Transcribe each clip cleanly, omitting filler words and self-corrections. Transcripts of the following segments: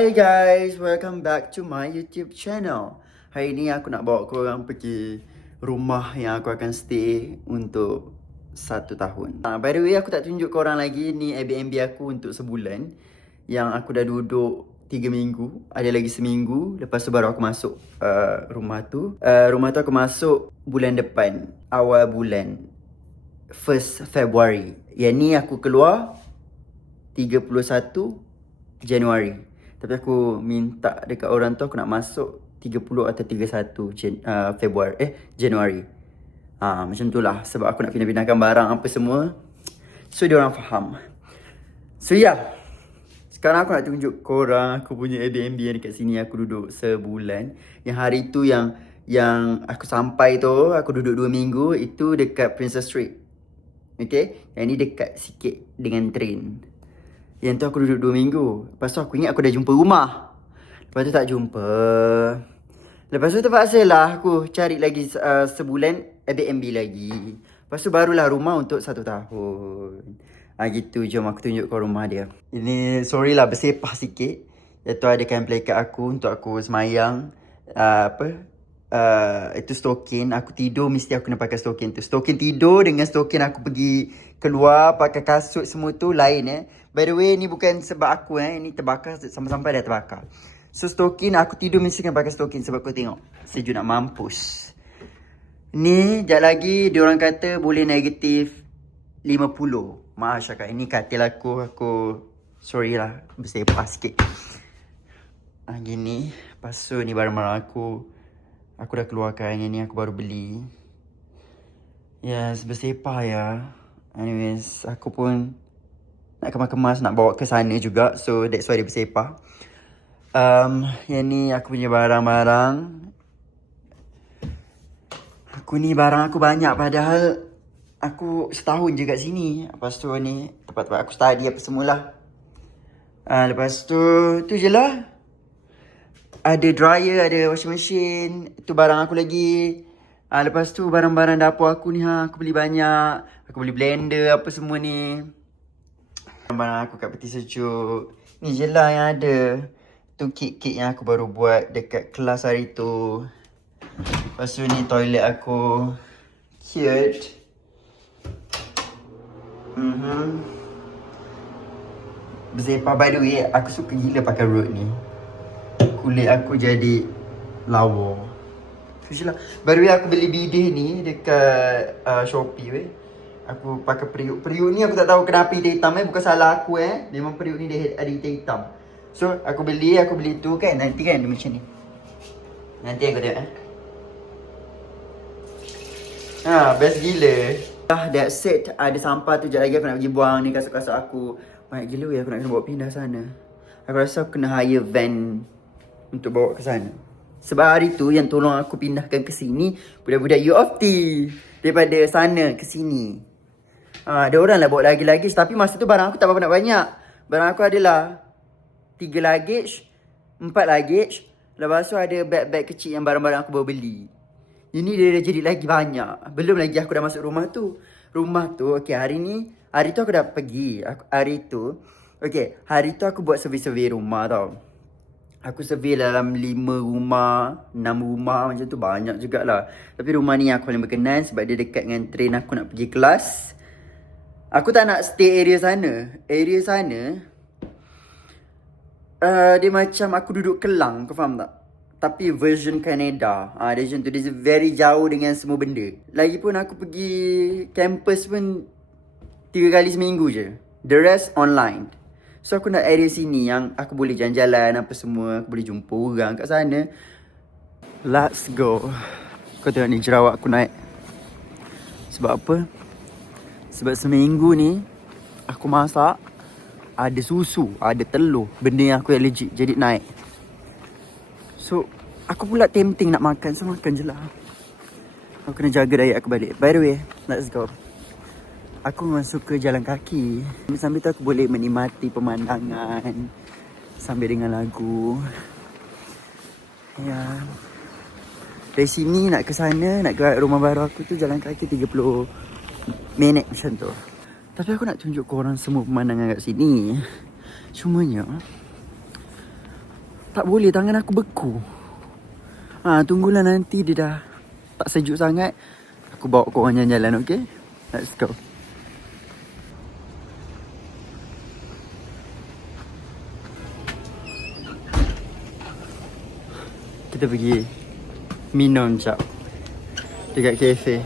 Hey guys, welcome back to my YouTube channel. Hari ni aku nak bawa korang pergi rumah yang aku akan stay untuk 1 tahun. By the way, aku tak tunjuk korang lagi ni Airbnb aku untuk sebulan. Yang aku dah duduk 3 minggu, ada lagi seminggu. Lepas tu baru aku masuk rumah tu. Rumah tu aku masuk bulan depan, awal bulan 1st February. Yang ni aku keluar 31 Januari. Tapi aku minta dekat orang tu aku nak masuk 30 atau 31 Januari. Macam tu lah. Sebab aku nak pindah-pindahkan barang apa semua. So dia orang faham. So yeah. Sekarang aku nak tunjuk korang aku punya Airbnb yang dekat sini aku duduk sebulan. Yang hari tu yang aku sampai tu, aku duduk 2 minggu. Itu dekat Princess Street. Okay. Yang ni dekat sikit dengan train. Yang tu aku duduk 2 minggu. Lepas tu aku ingat aku dah jumpa rumah. Lepas tu tak jumpa. Lepas tu terpaksa lah aku cari lagi sebulan Airbnb lagi. Lepas tu barulah rumah untuk 1 tahun. Gitu, jom aku tunjuk kau rumah dia. Ini sorry lah bersepah sikit. Iaitu ada kain pelikat aku untuk aku semayang. Itu stokin. Aku tidur mesti aku nak pakai stokin tu. Stokin tidur dengan stokin aku pergi keluar pakai kasut semua tu lain By the way, ni bukan sebab aku ni terbakar sampai-sampai dah terbakar. So stokin aku tidur mesti kena pakai stokin sebab kau tengok sejuk nak mampus. Ni sekejap lagi diorang kata boleh negatif 50. Maaf cakap ini katil aku sorry lah bersepah sikit. Gini. Lepas tu ni barang-barang aku dah keluarkan. Yang ni aku baru beli. Yes, bersepah ya. Anyways, aku pun nak kemas-kemas, nak bawa ke sana juga. So, that's why dia bersepah. Yang ni aku punya barang-barang. Ni barang aku banyak padahal aku setahun je kat sini. Lepas tu ni, tempat-tempat aku study apa semualah. Lepas tu je lah. Ada dryer, ada washing machine. Tu barang aku lagi. Lepas tu barang-barang dapur aku ni aku beli banyak. Aku beli blender apa semua ni. Barang aku kat peti sejuk. Ni je lah yang ada. Tu kek-kek yang aku baru buat dekat kelas hari tu. Lepas tu ni toilet aku. Cute. Bersepah. By the way, aku suka gila pakai road ni. Kulit aku jadi lawa. Tu je lah. By the way, aku beli bidih ni dekat Shopee weh. Aku pakai periuk. Periuk ni aku tak tahu kenapa hitam bukan salah aku Memang periuk ni dia ada hitam. So aku beli tu kan. Nanti kan dia macam ni. Nanti aku tengok best gila. That's it. Ada sampah tu. Sekejap lagi aku nak pergi buang ni kasut-kasut aku. Banyak gila weh. Aku nak kena bawa pindah sana. Aku rasa aku kena hire van untuk bawa ke sana. Sebab hari tu yang tolong aku pindahkan ke sini budak-budak U of T. Daripada sana ke sini. Ada orang lah bawa lagi-lagi. Tapi masa tu barang aku tak berapa nak banyak. Barang aku adalah 3 luggage, 4 luggage. Lepas tu ada bag-bag kecil yang barang-barang aku baru beli. Ini dia dah jadi lagi banyak. Belum lagi aku dah masuk rumah tu. Rumah tu, okay, hari tu aku dah pergi. Hari tu aku buat survey-survey rumah tau. Aku survey dalam 5 rumah, 6 rumah macam tu, banyak jugalah. Tapi rumah ni aku paling berkenan sebab dia dekat dengan train aku nak pergi kelas. Aku tak nak stay area sana. Area sana dia macam aku duduk Kelang, kau faham tak? Tapi version Canada. Dia macam tu, dia very jauh dengan semua benda. Lagipun aku pergi campus pun 3 kali seminggu je. The rest online. So aku nak area sini yang aku boleh jalan-jalan apa semua. Aku boleh jumpa orang kat sana. Let's go. Kau tengok ni jerawat aku naik. Sebab apa? Sebab seminggu ni aku masak. Ada susu, ada telur. Benda yang aku allergic jadi naik. So aku pula tempting nak makan. So makan je lah. Aku kena jaga diet aku balik. By the way, let's go. Aku memang suka jalan kaki. Sambil tu aku boleh menikmati pemandangan sambil dengan lagu. Ya. Dari sini nak ke sana, nak ke rumah baru aku tu jalan kaki 30 minit macam tu. Tapi aku nak tunjuk korang semua pemandangan kat sini. Cumanya Tak boleh, tangan aku beku. Tunggulah nanti dia dah tak sejuk sangat. Aku bawa korang jalan-jalan, okay? Let's go. Kita pergi minum jap dekat kafe.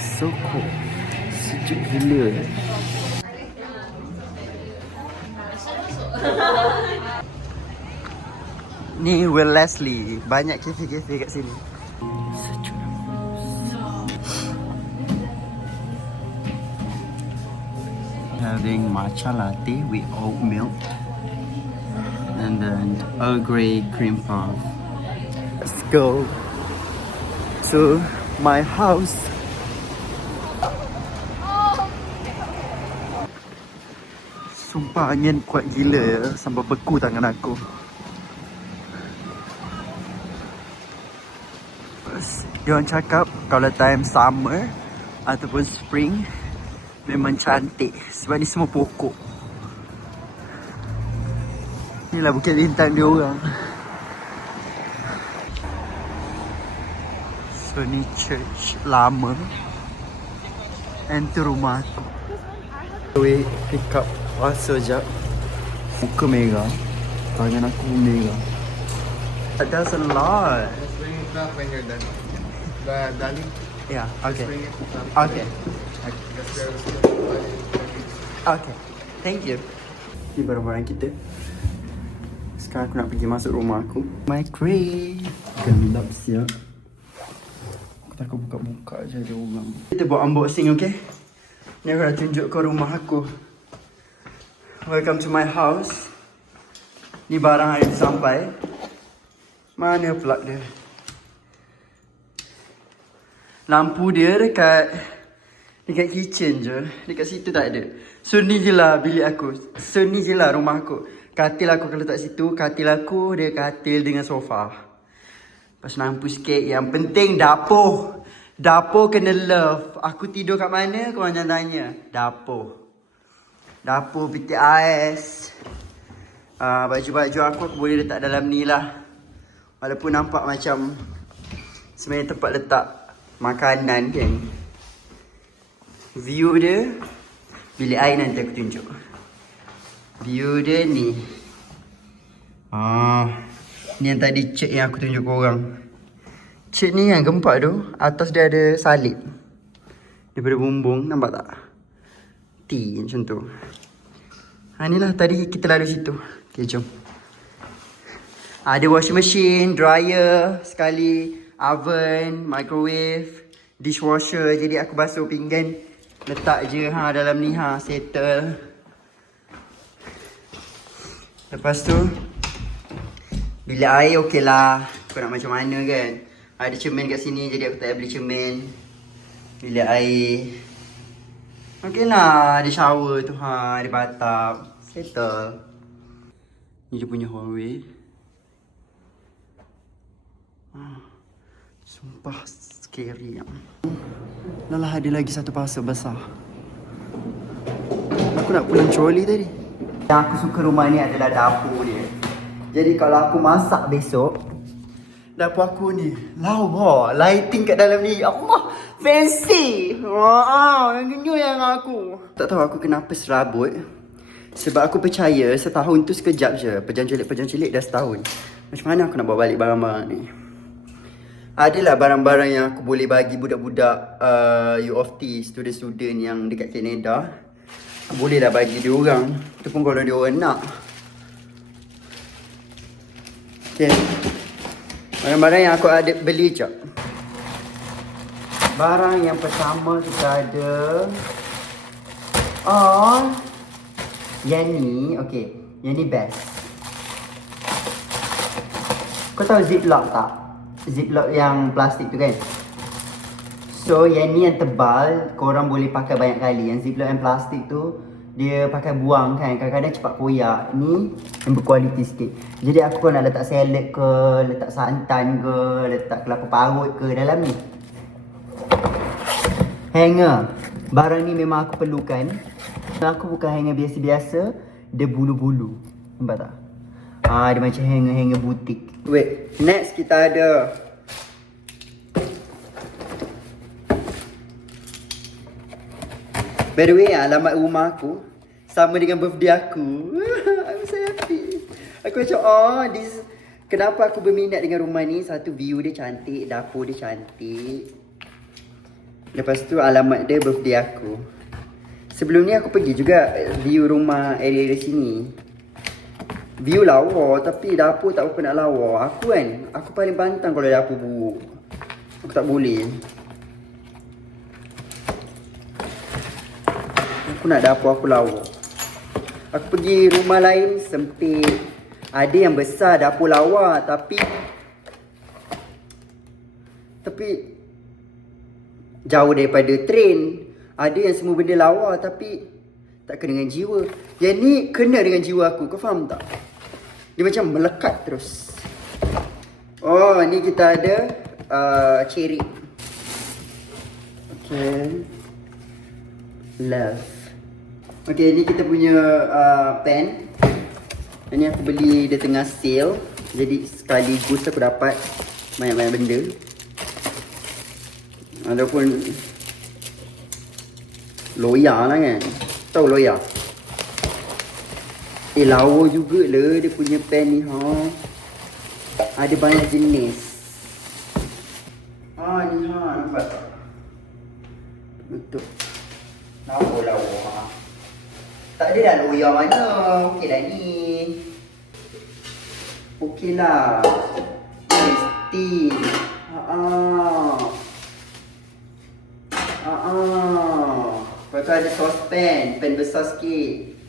So cool. Sejuk gila. Ni Will Leslie. Banyak kafe-kafe kat sini. Sejuk. Having matcha latte with oat milk. And then Earl Grey cream puff. Let's go to my house. Sumpah angin kuat gila ya, sampai beku tangan aku. Diorang cakap kalau time summer ataupun spring memang cantik sebab ni semua pokok. Inilah Bukit Lintang dia orang. So ni church lama. And tu rumah aku. We pick up puasa jap. Muka merah. Tangan aku merah. That's a lot. Just bring it up when you're done. Darling. Yeah, okay. Bring it up. Okay. Just grab it. Okay. Thank you. Ni barang-barang kita. Sekarang aku nak pergi masuk rumah aku. My crate. Gelap siap. Aku takut buka-buka je ada orang. Kita buat unboxing, okay? Ni aku nak tunjuk kau rumah aku. Welcome to my house. Ni barang hari sampai. Mana plug dia? Lampu dia dekat kitchen je. Dekat situ tak ada. So ni je lah bilik aku. So ni je lah rumah aku. Katil aku kalau letak situ. Katil aku dia katil dengan sofa. Lepas lampu sikit. Yang penting dapur. Dapur kena love. Aku tidur kat mana korang jangan tanya. Dapur. Dapur piti ais. Baju-baju aku boleh letak dalam ni lah. Walaupun nampak macam sebenarnya tempat letak makanan kan. View dia bilik air nanti aku tunjuk. View dia ni. Ni yang tadi cek yang aku tunjuk korang. Cek ni yang gempak tu. Atas dia ada salib. Daripada bumbung. Nampak tak? T macam tu. Ni lah tadi kita lalu situ. Okay, jom. Ada washing machine, dryer sekali, oven, microwave, dishwasher. Jadi aku basuh pinggan, letak je dalam ni settle. Lepas tu bilik air okey lah. Kau nak macam mana kan. Ada cermin kat sini jadi aku tak payah beli cermin. Bilik air okey lah. Ada shower tu ada bathtub. Settle. Ni dia punya hallway. Sumpah scary yang. Lelah ada lagi satu parcel besar. Aku nak pulang troli tadi. Yang aku suka rumah ni adalah dapur dia. Jadi kalau aku masak besok, dapur aku ni lawa, lighting kat dalam ni. Allah, fancy. Yang genyo yang aku. Tak tahu aku kenapa serabut. Sebab aku percaya setahun tu sekejap je. Pejam celik dah setahun. Macam mana aku nak bawa balik barang-barang ni? Adalah barang-barang yang aku boleh bagi budak-budak U of T, student-student yang dekat Canada. Boleh lah bagi dia orang. Itu pun kalau dia orang nak. Okay. Barang-barang yang aku ada beli jap. Barang yang pertama kita ada. Yang ni, okay. Yang ni best. Kau tahu ziplock tak? Ziplock yang plastik tu kan. So yang ni yang tebal, korang boleh pakai banyak kali. Yang ziplock yang plastik tu dia pakai buang kan, kadang-kadang cepat koyak. Ni yang berkualiti sikit. Jadi aku kalau nak letak salad ke, letak santan ke, letak kelapa parut ke dalam ni. Hanger. Barang ni memang aku perlukan. Aku bukan hanger biasa-biasa. dia bulu-bulu. Nampak tak? Dia macam hanger-hanger butik. Wait, next kita ada by the way, alamat rumah aku sama dengan birthday aku. I'm so happy. Aku macam, this. Kenapa aku berminat dengan rumah ni? Satu, view dia cantik, dapur dia cantik. Lepas tu alamat dia birthday aku. Sebelum ni aku pergi juga view rumah area sini. View lawa tapi dapur tak apa nak lawa. Aku kan, aku paling pantang kalau dapur buruk. Aku tak boleh. Aku nak dapur aku lawa. Aku pergi rumah lain sempit. Ada yang besar dapur lawa tapi jauh daripada trend. Ada yang semua benda lawa tapi tak kena dengan jiwa. Yang ni kena dengan jiwa aku. Kau faham tak? Dia macam melekat terus. Ni kita ada cherry. Okay. Love. Okay, ni kita punya pen. Ini aku beli dia tengah sale. Jadi sekaligus aku dapat banyak-banyak benda. Walaupun loya lah kan. Tahu loya? Lawa juga lah dia punya pen ni Ada banyak jenis. Ni nampak tak? Betul. Lawa. Tak ada dah loya mana. Okey dah ni. Okey lah. Mesti. Lepas tu ada saucepan. Pen besar sikit.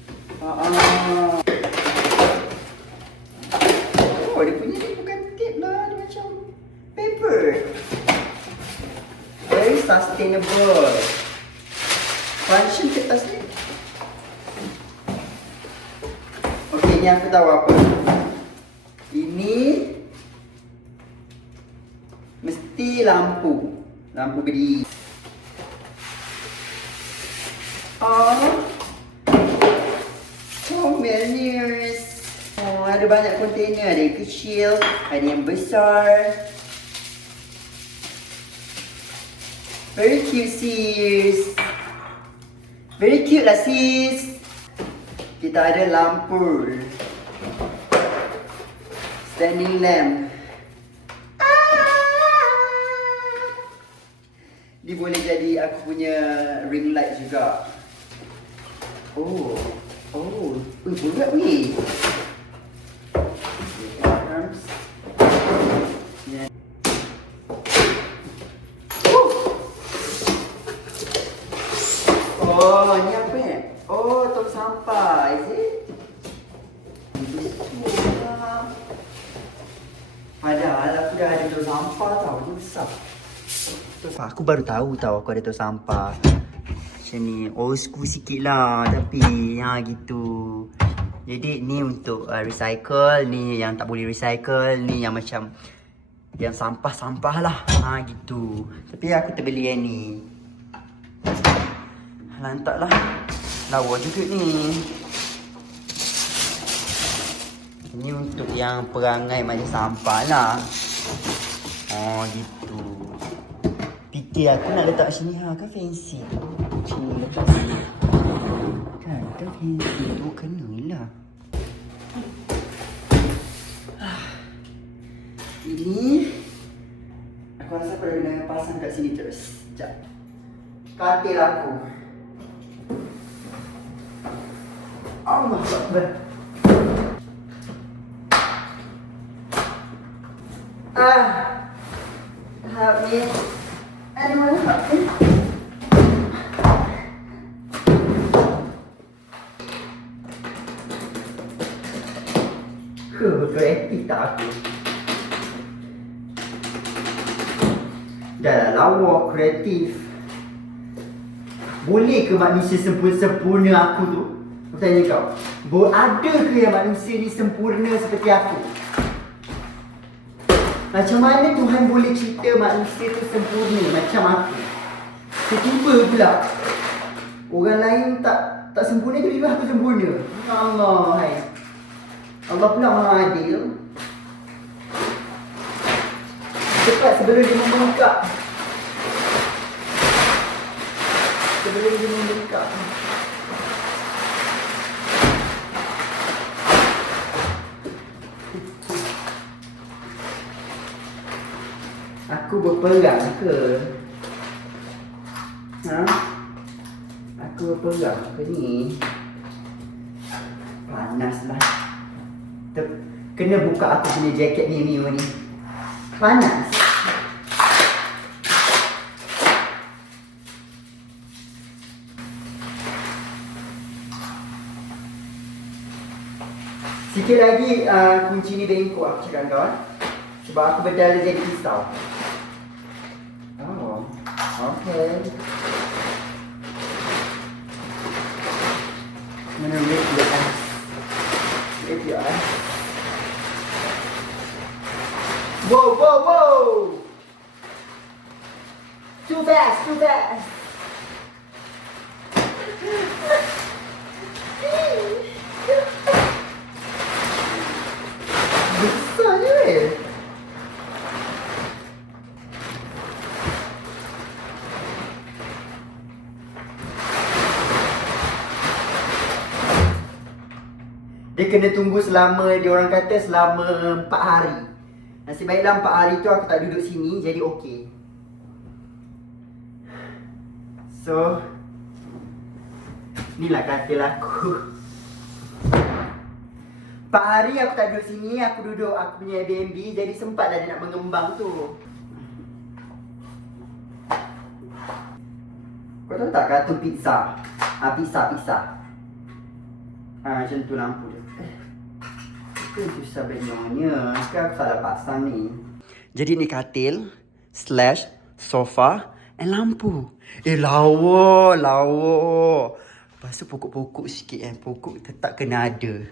Dia punya ni bukan tape lah. Dia macam paper. Very sustainable. Function kertas ni. Okay, ni aku tahu apa. Ini mesti lampu. Lampu berdiri. Menus. Ada banyak kontainer. Ada yang kecil, ada yang besar. Very cute sis. Very cute lah sis. Kita ada lampu. Standing lamp. Dia boleh jadi aku punya ring light juga. Bulat weh. Ni apa ni? Tong sampah, is it? Padahal aku dah ada tong sampah tau, dia besar. Aku baru tahu aku ada tong sampah. Macam ni, old school sikit lah tapi gitu. Jadi ni untuk recycle, ni yang tak boleh recycle, ni yang macam yang sampah-sampah lah. Gitu. Tapi aku terbeli yang ni. Lantak lah. Lawa juga ni. Ni untuk yang perangai macam sampah lah. Gitu. Fikir aku nak letak sini kan fancy. Sini letak sini. Kan fancy tu kena lah. Ini aku rasa aku dah kena pasang kat sini terus. Sekejap. Katil aku. Allah Akbar. Help me. Anyone help me? Kreatif tak aku? Dah lawa kreatif. Boleh ke manusia sempurna aku tu? Aku tanya kau. Ada ke yang manusia ni sempurna seperti aku? Macam mana Tuhan boleh cipta manusia tu sempurna macam aku? Tiba-tiba pula orang lain tak tak sempurna tu juga aku sempurna. Ya Allah, hai. Allah pula maha adil. Cepat sebelum dia membengkak. Sebelum dia membengkak. Aku berperang ke? Ha? Aku berperang ke ni? Panaslah. Kena buka aku punya jaket ni Mio ni. Panas. Sikit lagi kunci ni bengkok aku cakap kawan. Sebab aku bedal dia jadi pisau. Oh, okay. I'm gonna rip your ass. Rip your ass. Whoa, whoa, whoa! Too fast, too fast! Besar je weh! Dia kena tunggu selama, dia orang kata selama 4 hari. Nasib baiklah 4 hari tu aku tak duduk sini, jadi okey. So, inilah katil aku. 4 hari aku tak duduk sini, aku duduk aku punya Airbnb, jadi sempatlah dia nak mengembang tu. Kau tahu tak kartun pizza? Pizza. Macam tu lampu dia. Itu susah banyaknya. Sekarang aku salah pasang ni. Jadi ni katil / sofa and lampu. Lawa. Lepas tu pokok-pokok sikit kan. Pokok tetap kena ada.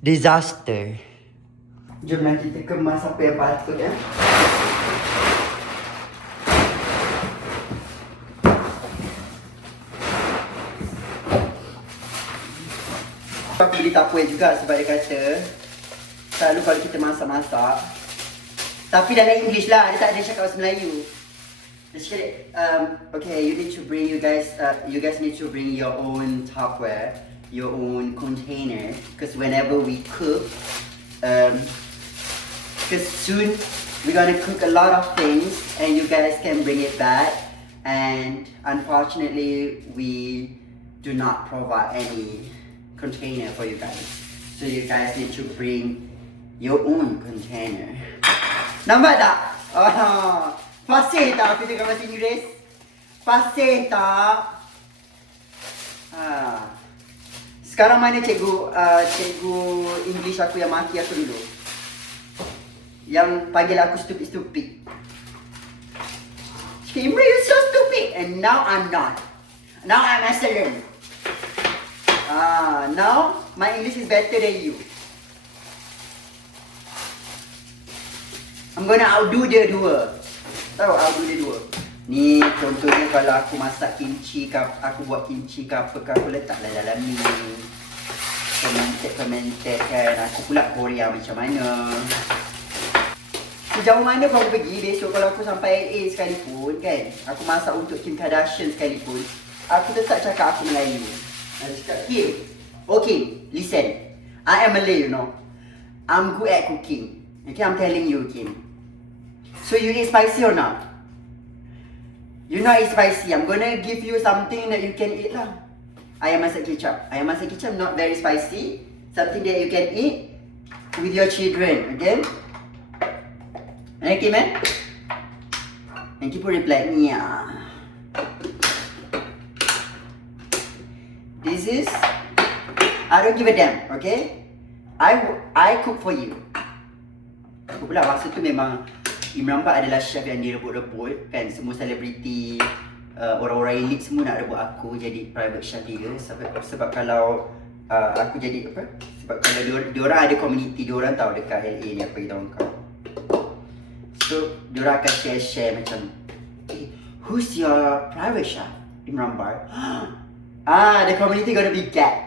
Disaster. Jomlah kita kemas apa yang patut ya. Aku beli Tupperware juga sebab dia kata selalu kalau kita masak-masak, tapi dalam English lah, dia tak ada cakap bahasa Melayu. Dia cakap, okay, you guys need to bring your own Tupperware, your own container, because whenever we cook, because soon we're gonna cook a lot of things and you guys can bring it back, and unfortunately we do not provide any container for you guys. So you guys need to bring your own container. Nampak tak? Fasih tak aku cakap bahasa Inggeris? Fasih tak? Sekarang mana cikgu English aku yang maki aku dulu? Yang panggil aku stupid. Imre, you're so stupid. And now I'm not. Now I'm excellent. Now my English is better than you. I'm gonna outdo dia dua. Tahu outdo dia dua. Ni contohnya kalau aku masak kimchi ke, aku buat kimchi ke apa ke, aku letaklah dalam ni. Fermented kan. Aku pula Korea macam mana. Sejauh mana kau pergi besok kalau aku sampai LA sekalipun kan, aku masak untuk Kim Kardashian sekalipun, aku tetap cakap aku Melayu. Aku cakap, Kim, okay, listen, I am Malay, you know. I'm good at cooking. Okay, I'm telling you, Kim. So you eat spicy or not? You not eat spicy. I'm gonna give you something that you can eat lah. Ayam masak kicap. Ayam masak kicap not very spicy. Something that you can eat with your children. Okay? Okay, man? And Kim pun reply, yeah. This is, I don't give a damn, okay? I cook for you. Aku pula masa tu memang Imran Pak adalah chef yang direbut-rebut kan. Semua selebriti, orang-orang elit semua nak rebut aku jadi private chef dia. Sebab kalau aku jadi apa? Sebab kalau diorang ada community, diorang tahu dekat LA ni apa kita orang kau. So diorang akan share macam, hey, who's your private chef? Imran Bar. The community gonna be gag.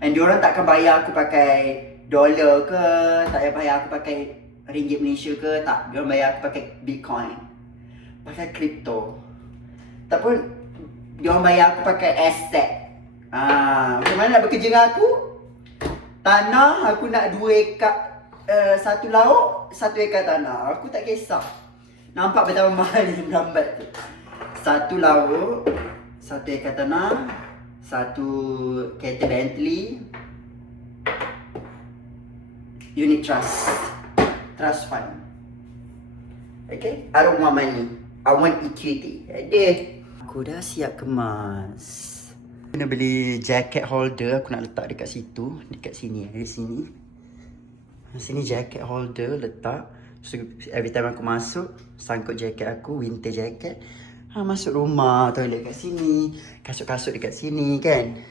And diorang tak akan bayar aku pakai dolar ke, tak payah bayar aku pakai ringgit Malaysia ke, tak. Diorang bayar aku pakai Bitcoin, pakai kripto. Tak pun, diorang bayar aku pakai aset. Macam mana nak bekerja dengan aku? Tanah, aku nak 2 ekar, 1 lauk, 1 ekar tanah. Aku tak kisah. Nampak betapa mahal ni merambat tu. 1 lauk, 1 ekar tanah, 1 kereta Bentley, unit trust, trust fund. Okay, I don't want money, I want equity. Ada. Aku dah siap kemas. Kena beli jacket holder, aku nak letak dekat situ, dekat sini, di sini. Sini jacket holder letak. So every time aku masuk, sangkut jacket aku, winter jacket. Masuk rumah, toilet kat sini, kasut-kasut dekat sini kan.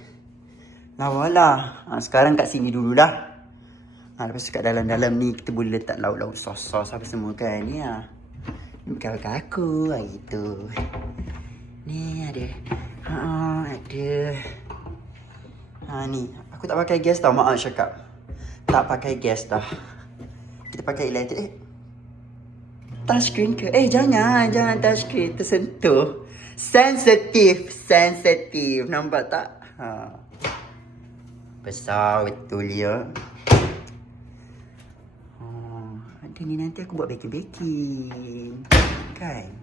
Lawa lah. Sekarang kat sini dulu dah. Lepas tu kat dalam-dalam ni kita boleh letak lauk-lauk sos-sos apa semua kan. Ni lah. Ni bekal aku gitu. Ni ada. Ada. Ni. Aku tak pakai gas tau, maaf cakap. Tak pakai gas dah. Kita pakai elektrik. Touchscreen ke? Jangan touchscreen, tersentuh. Sensitif. Nampak tak? Besar betul ya. Ada ni, nanti aku buat baking. Kan?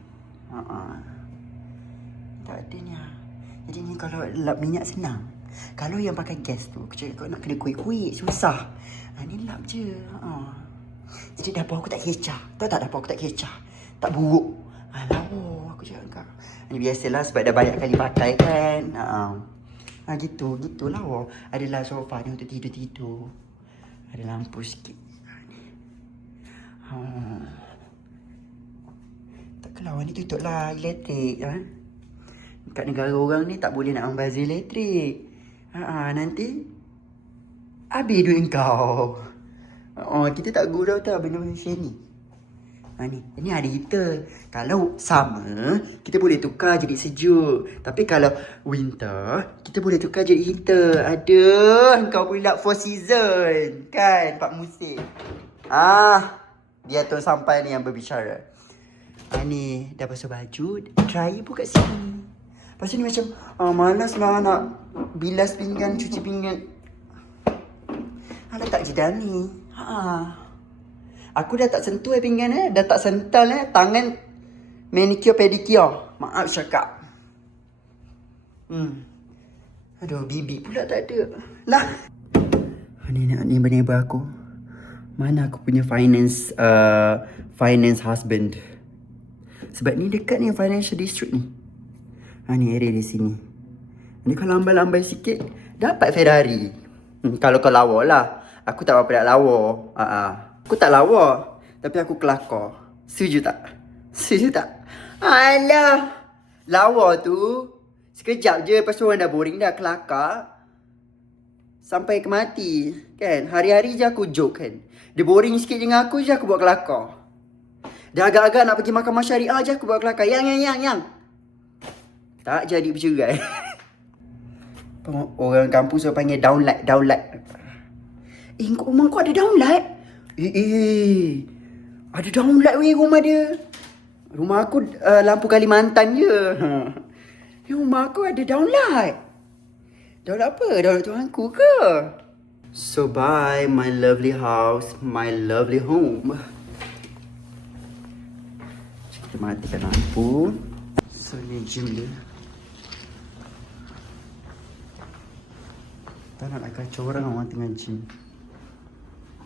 Tak ada ni. Jadi ni kalau lap minyak senang. Kalau yang pakai gas tu, aku cakap kau nak kena kuih-kuih, susah. Ni lap je. Jadi dapur aku tak kecah. Tahu tak dapur aku tak kecah? Tak buruk. Lawa aku cakap kau. Ni biasalah sebab dah banyak kali pakai kan. Gitu lawa. Adalah sofa ni untuk tidur-tidur. Ada lampu sikit. Tak lawa ni tutup lah elektrik. Kat negara orang ni tak boleh nak membazir elektrik. Nanti habis duit kau. Kita tak gurau tau benda-benda macam ni. Ni ada heater. Kalau sama, kita boleh tukar jadi sejuk. Tapi kalau winter, kita boleh tukar jadi heater. Aduh, kau pula 4 season. Kan, 4 musim. Dia tu sampai ni yang berbicara. Ni dah basuh baju, dryer pun kat sini. Lepas tu ni macam, malas lah nak bilas pinggan, cuci pinggan. Letak je dalam ni. Aku dah tak sentuh pinggan dah tak sental tangan manicure pedicure. Maaf cakap. Aduh, bibi pula tak ada. Lah. Ni neighbor aku. Mana aku punya finance husband. Sebab ni dekat ni financial district ni. Ni area di sini. Ni kalau lambai-lambai sikit dapat Ferrari. Kalau kau lawa lah. Aku tak apa-apa nak lawa. Aku tak lawa, tapi aku kelakar. Setuju tak? Alah. Lawa tu sekejap je, lepas tu orang dah boring dah, kelakar sampai ke mati. Kan? Hari-hari je aku joke kan. Dia boring sikit dengan aku je, aku buat kelakar. Dia agak-agak nak pergi mahkamah syariah je, aku buat kelakar. Yang. Tak jadi bercerai. Orang kampung suruh panggil downlight. Rumah kau ada downlight? Ada downlight rumah dia. Rumah aku lampu Kalimantan je. Rumah aku ada downlight. Downlight apa? Downlight tuanku ke? So bye my lovely house, my lovely home. Kita matikan lampu. So ni gym dia. Tak nak kacau orang tengah gym.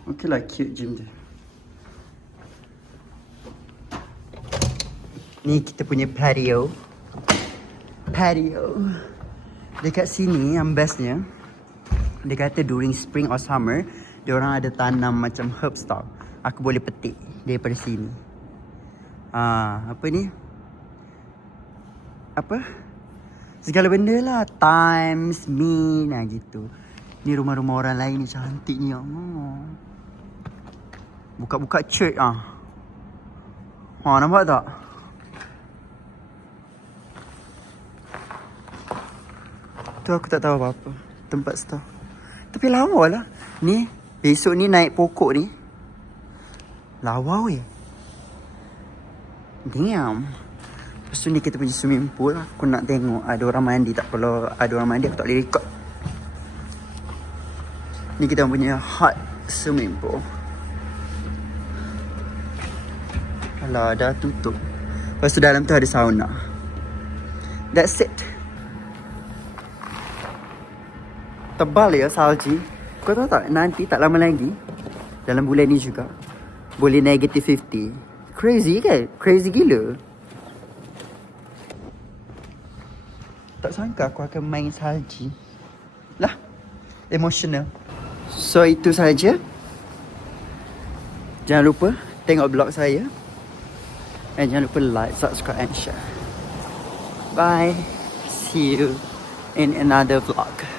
Okay lah, cute gym dia. Ni kita punya patio. Dekat sini yang bestnya, dia kata during spring or summer, diorang ada tanam macam herbs tau. Aku boleh petik daripada sini. Apa ni? Segala benda lah. Times, mint, gitu. Ni rumah-rumah orang lain ni cantik ni. Buka-buka church nampak tak? tu aku tak tahu apa-apa. Tempat store. Tapi lawa lah. Ni, besok ni naik pokok ni. Lawa weh. Damn. Lepas tu ni kita punya swimming pool. Aku nak tengok ada orang mandi tak. Kalau ada orang mandi aku tak boleh record. Ni kita punya hot swimming pool. Alah, dah tutup. Lepas tu dalam tu ada sauna. That's it. Tebal ya salji. Kau tahu tak, nanti tak lama lagi, dalam bulan ni juga, boleh -50. Crazy kan? Crazy gila. Tak sangka aku akan main salji. Lah, emotional. So itu saja. Jangan lupa tengok vlog saya. Dan jangan lupa like, subscribe and share. Bye. See you in another vlog.